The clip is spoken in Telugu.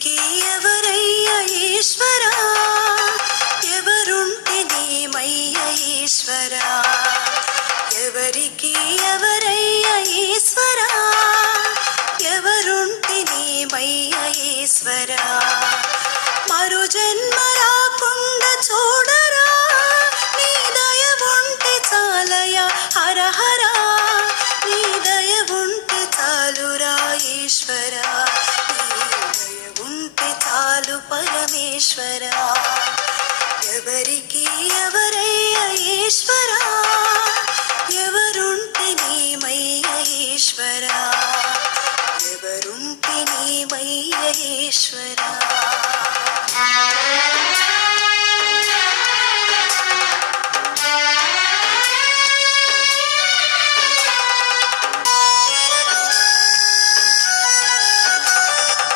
ఎవరికి ఎవరయ్య ఈశ్వరా, ఎవరుంటే నీమయ్య ఈశ్వరా, ఎవరికి ఎవరయ్య ఈశ్వరా, ఎవరుంటే నీమయ్య ఈశ్వరా. మరో జన్మ రాకుండా చూడరా, నీ దయ ఉంటే చాలయా హరహరా, నీ దయ ఉంటే చాలురా ఈశ్వరా, చాలు పరమేశ్వరా. ఎవరికి ఎవరయ్య ఈశ్వరా, ఎవరుంటే నీమయ్య ఈశ్వరా, ఎవరుంటే నీమయ్య ఈశ్వరా.